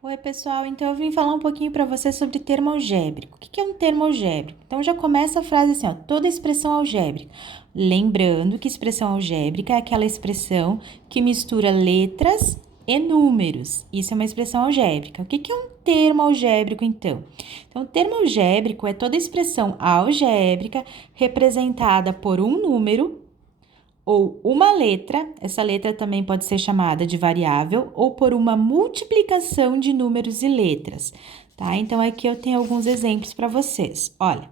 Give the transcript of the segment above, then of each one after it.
Oi, pessoal. Então, eu vim falar um pouquinho para você sobre termo algébrico. O que é um termo algébrico? Então, já começa a frase assim, ó, toda expressão algébrica. Lembrando que expressão algébrica é aquela expressão que mistura letras e números. Isso é uma expressão algébrica. O que é um termo algébrico, então? Então, o termo algébrico é toda expressão algébrica representada por um número ou uma letra, essa letra também pode ser chamada de variável, ou por uma multiplicação de números e letras, tá? Então, aqui eu tenho alguns exemplos para vocês. Olha,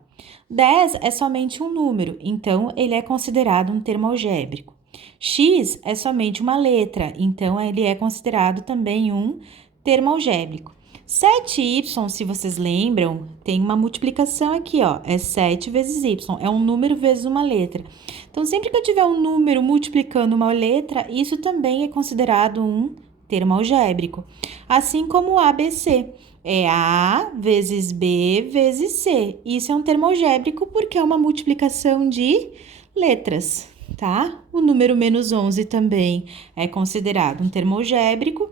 10 é somente um número, então ele é considerado um termo algébrico. X é somente uma letra, então ele é considerado também um termo algébrico. 7y, se vocês lembram, tem uma multiplicação aqui, ó, é 7 vezes y, é um número vezes uma letra. Então, sempre que eu tiver um número multiplicando uma letra, isso também é considerado um termo algébrico. Assim como o ABC, é A vezes B vezes C. Isso é um termo algébrico porque é uma multiplicação de letras, tá? O número menos 11 também é considerado um termo algébrico.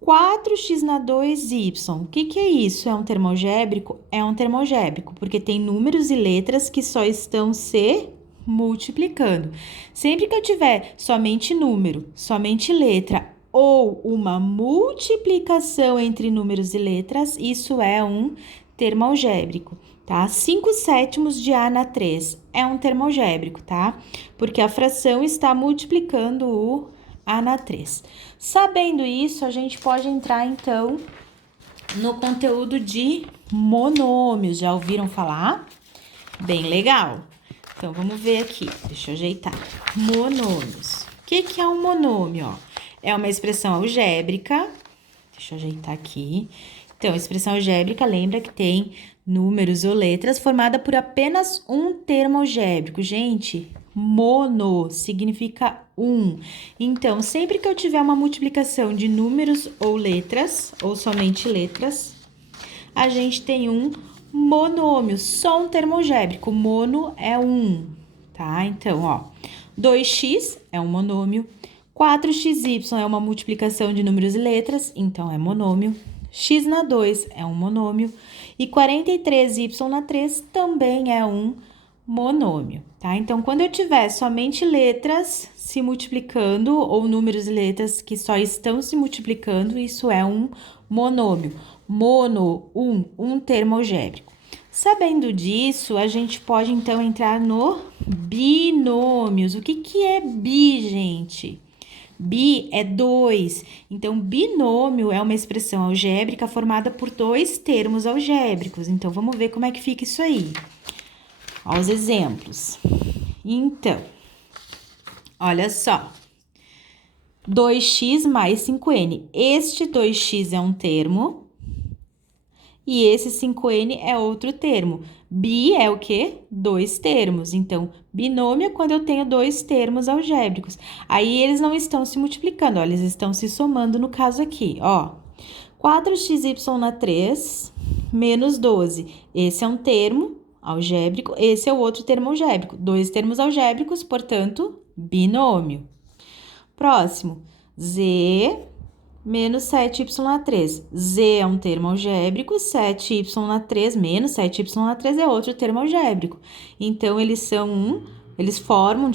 4x na 2y. O que é isso? É um termo algébrico? É um termo algébrico, porque tem números e letras que só estão se multiplicando. Sempre que eu tiver somente número, somente letra ou uma multiplicação entre números e letras, isso é um termo algébrico, tá? 5/7 de A na 3 é um termo algébrico, tá? Porque a fração está multiplicando o A na 3. Sabendo isso, a gente pode entrar, então, no conteúdo de monômios. Já ouviram falar? Bem legal. Então, vamos ver aqui. Deixa eu ajeitar. Monômios. O que é um monômio? Ó? É uma expressão algébrica. Deixa eu ajeitar aqui. Então, expressão algébrica, lembra que tem números ou letras formada por apenas um termo algébrico. Gente, mono significa um. Então, sempre que eu tiver uma multiplicação de números ou letras, ou somente letras, a gente tem um monômio, só um termo algébrico. Mono é um, tá? Então, ó, 2x é um monômio, 4xy é uma multiplicação de números e letras, então é monômio. X na 2 é um monômio e 43y na 3 também é um monômio, tá? Então, quando eu tiver somente letras se multiplicando ou números e letras que só estão se multiplicando, isso é um monômio. Mono, um termo algébrico. Sabendo disso, a gente pode então entrar no binômios. O que é bi, gente? Bi é 2. Então, binômio é uma expressão algébrica formada por dois termos algébricos. Então, vamos ver como é que fica isso aí. Ó, os exemplos. Então, olha só. 2x mais 5n. Este 2x é um termo e esse 5n é outro termo. Bi é o quê? Dois termos. Então, binômio é quando eu tenho dois termos algébricos. Aí, eles não estão se multiplicando, ó, eles estão se somando no caso aqui, ó. 4xy na 3 menos 12. Esse é um termo algébrico, esse é o outro termo algébrico. Dois termos algébricos, portanto, binômio. Próximo, z menos 7y na 3. Z é um termo algébrico, 7y na 3 menos 7y na 3 é outro termo algébrico. Então, eles formam,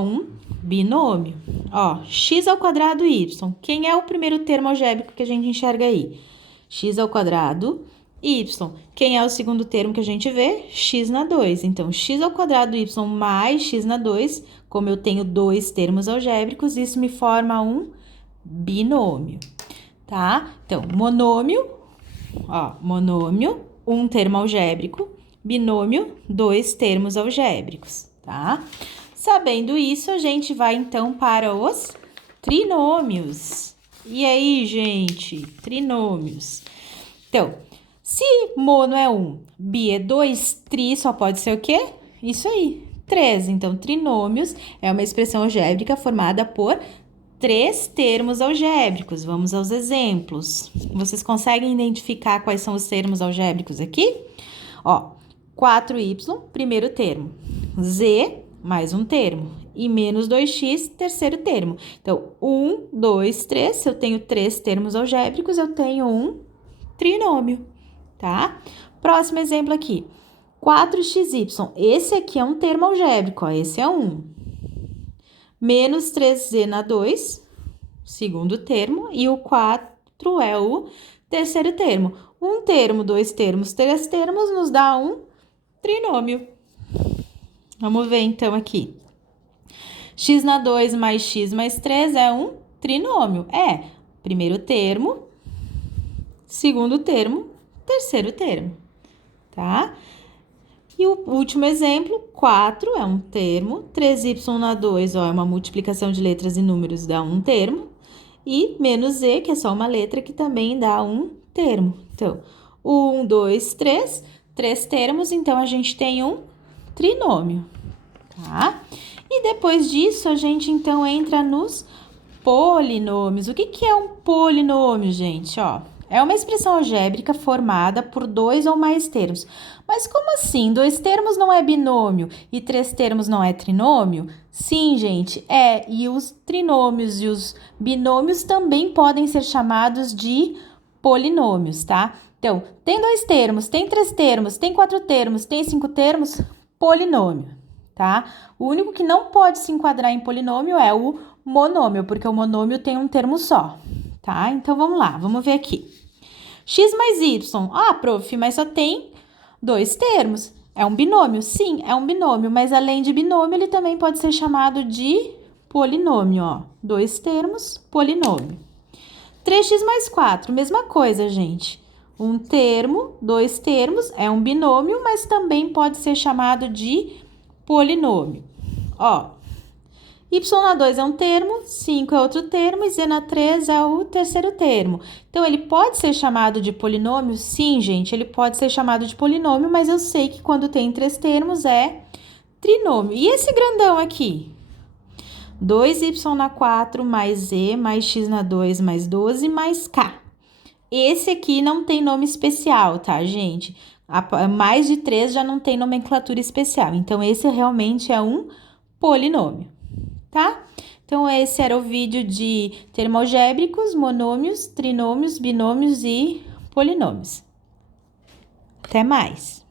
um binômio. Ó, x ao quadrado y. Quem é o primeiro termo algébrico que a gente enxerga aí? X ao quadrado y. Quem é o segundo termo que a gente vê? X na 2. Então, x ao quadrado y mais x na 2, como eu tenho dois termos algébricos, isso me forma um binômio, tá? Então, monômio, ó, monômio, um termo algébrico, binômio, dois termos algébricos, tá? Sabendo isso, a gente vai então para os trinômios. E aí, gente, trinômios. Então, se mono é 1, bi é 2, tri só pode ser o quê? Isso aí, 3. Então, trinômios é uma expressão algébrica formada por três termos algébricos. Vamos aos exemplos. Vocês conseguem identificar quais são os termos algébricos aqui? Ó, 4y, primeiro termo. Z, mais um termo. e menos 2x, terceiro termo. Então, 1, 2, 3, se eu tenho 3 termos algébricos, eu tenho um trinômio, tá? Próximo exemplo aqui, 4xy. Esse aqui é um termo algébrico, ó, esse é 1. Menos 3z na 2, segundo termo, e o 4 é o terceiro termo. Um termo, dois termos, três termos nos dá um trinômio. Vamos ver então aqui. X na 2 mais x mais 3 é um trinômio. É, primeiro termo, segundo termo, terceiro termo, tá? E o último exemplo, 4 é um termo, 3y na 2, ó, é uma multiplicação de letras e números, dá um termo, e menos z, que é só uma letra, que também dá um termo. Então, 1, 2, 3, 3 termos, então a gente tem um trinômio, tá? E depois disso, a gente então entra nos polinômios. O que é um polinômio, gente? Ó, é uma expressão algébrica formada por dois ou mais termos. Mas como assim? Dois termos não é binômio e três termos não é trinômio? Sim, gente, é. E os trinômios e os binômios também podem ser chamados de polinômios, tá? Então, tem dois termos, tem três termos, tem quatro termos, tem cinco termos, polinômio, tá? O único que não pode se enquadrar em polinômio é o monômio, porque o monômio tem um termo só, tá? Então, vamos lá, vamos ver aqui. X mais Y. Ah, prof, mas só tem dois termos. É um binômio? Sim, é um binômio, mas além de binômio, ele também pode ser chamado de polinômio, ó. Dois termos, polinômio. 3x mais 4, mesma coisa, gente. Um termo, dois termos, é um binômio, mas também pode ser chamado de polinômio. Ó, y na 2 é um termo, 5 é outro termo e z na 3 é o terceiro termo. Então, ele pode ser chamado de polinômio? Sim, gente, ele pode ser chamado de polinômio, mas eu sei que quando tem três termos é trinômio. E esse grandão aqui? 2y na 4 mais z mais x na 2 mais 12 mais k. Esse aqui não tem nome especial, tá, gente? Mais de 3 já não tem nomenclatura especial. Então, esse realmente é um polinômio, tá? Então, esse era o vídeo de termos algébricos, monômios, trinômios, binômios e polinômios. Até mais!